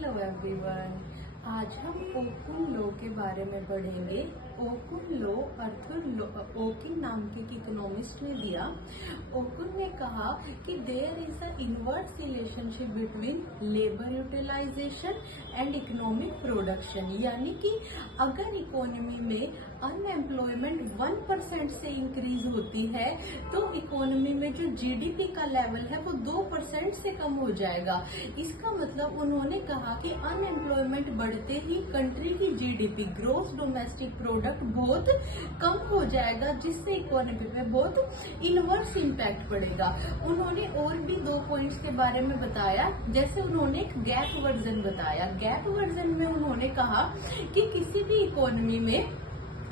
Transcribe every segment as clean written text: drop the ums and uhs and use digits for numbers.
Hello everyone, आज हम ओकुन law के बारे में पढ़ेंगे। ओकुन लॉ अर्थर ओकिन नाम के एक इकोनॉमिस्ट ने दिया। ओकुन ने कहा कि there is a inverse relationship between labour utilisation and economic production, यानी कि अगर इकोनॉमी में अनएम्प्लॉयमेंट 1% से इंक्रीज होती है तो इकोनॉमी में जो जीडीपी का लेवल है वो 2% से कम हो जाएगा। इसका मतलब उन्होंने कहा कि अनएम्प्लॉयमेंट बढ़ते ही कंट्री की जीडीपी ग्रोस डोमेस्टिक प्रोडक्ट बहुत कम हो जाएगा, जिससे इकोनॉमी पे बहुत इनवर्स इम्पैक्ट पड़ेगा। उन्होंने और भी 2 पॉइंट्स के बारे में बताया, जैसे उन्होंने एक गैप वर्जन बताया। गैप वर्जन में उन्होंने कहा कि किसी भी इकोनॉमी में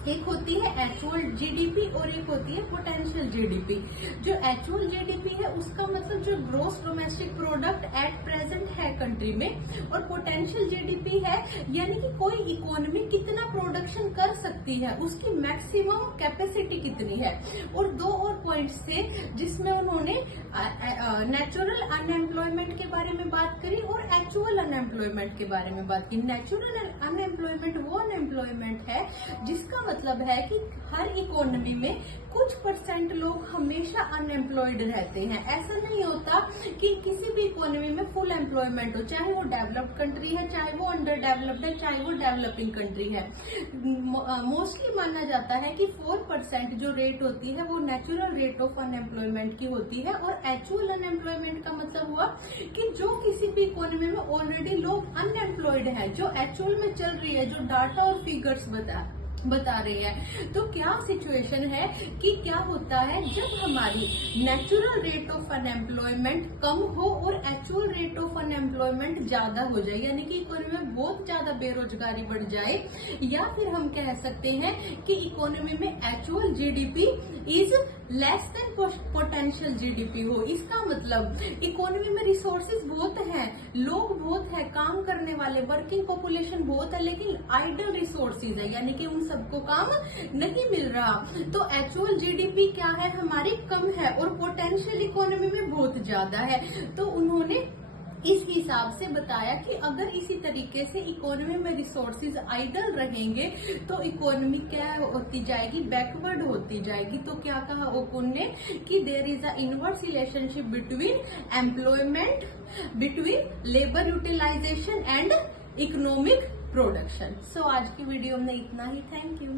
एक होती है एक्चुअल जीडीपी और एक होती है पोटेंशियल जीडीपी। जो एक्चुअल जीडीपी है उसका मतलब जो gross domestic product at present है कंट्री में, और पोटेंशियल जीडीपी है यानी कि कोई इकोनॉमी कितना प्रोडक्शन कर सकती है, उसकी मैक्सिमम कैपेसिटी कितनी है। और 2 और पॉइंट्स थे जिसमें उन्होंने नेचुरल अनएम्प्लॉयमेंट के बारे में बात करी और एक्चुअल अनएम्प्लॉयमेंट के बारे में बात की। नेचुरल अनएम्प्लॉयमेंट वो अनएम्प्लॉयमेंट है जिसका मतलब है कि हर इकोनॉमी में कुछ % लोग हमेशा अनएम्प्लॉयड रहते हैं। ऐसा नहीं होता कि किसी भी इकोनॉमी में फुल एम्प्लॉयमेंट हो, चाहे वो डेवलप्ड कंट्री है, चाहे वो अंडर डेवलप्ड है, चाहे वो डेवलपिंग कंट्री है। मोस्टली माना जाता है कि 4% जो रेट होती है वो नेचुरल रेट ऑफ अनएम्प्लॉयमेंट की होती है, और एक्चुअल अनएम्प्लॉयमेंट का मतलब हुआ कि जो किसी भी इकोनॉमी में ऑलरेडी लोग अनएम्प्लॉयड है, जो एक्चुअल में चल रही है, जो डाटा और फिगर्स बता रहे हैं। तो क्या सिचुएशन है कि क्या होता है जब हमारी नेचुरल रेट ऑफ अनएम्प्लॉयमेंट कम हो और एक्चुअल रेट ऑफ अनएम्प्लॉयमेंट ज्यादा हो जाए, यानी कि इकोनॉमी में बहुत ज्यादा बेरोजगारी बढ़ जाए, या फिर हम कह सकते हैं कि इकोनॉमी में actual GDP is less than potential GDP हो। इसका मतलब इकोनॉमी में रिसोर्सेज बहुत हैं, लोग बहुत है, काम करने वाले वर्किंग पॉपुलेशन बहुत है, लेकिन आइडल रिसोर्सेज है, यानी कि उन सबको काम नहीं मिल रहा। तो एक्चुअल जीडीपी क्या है हमारी कम है और पोटेंशियल इकोनॉमी में बहुत ज्यादा है। तो उन्होंने इस हिसाब से बताया कि अगर इसी तरीके से इकोनॉमी में रिसोर्सेज आइडल रहेंगे तो इकोनॉमी क्या होती जाएगी, बैकवर्ड होती जाएगी। तो क्या कहा ओकुन ने कि there is a inverse relationship between employment, between labour utilisation and economic production. So आज की वीडियो में इतना ही। Thank you.